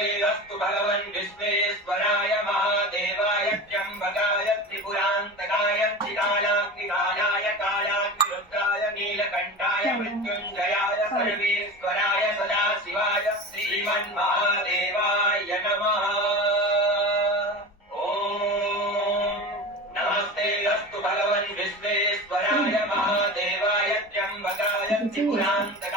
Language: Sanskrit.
नमस्ते अस्तु भगवन् विश्वेश्वराय महादेवाय त्र्यम्बकाय त्रिपुरान्तकाय त्रिकालाग्निकालाय कालाग्निरुद्राय नीलकण्ठाय मृत्युञ्जयाय सर्वेश्वराय सदाशिवाय श्रीमन्महादेवाय नमः। भगवन् विश्वेश्वराय महादेवाय त्र्यम्बकाय त्रिपुरान्तकाय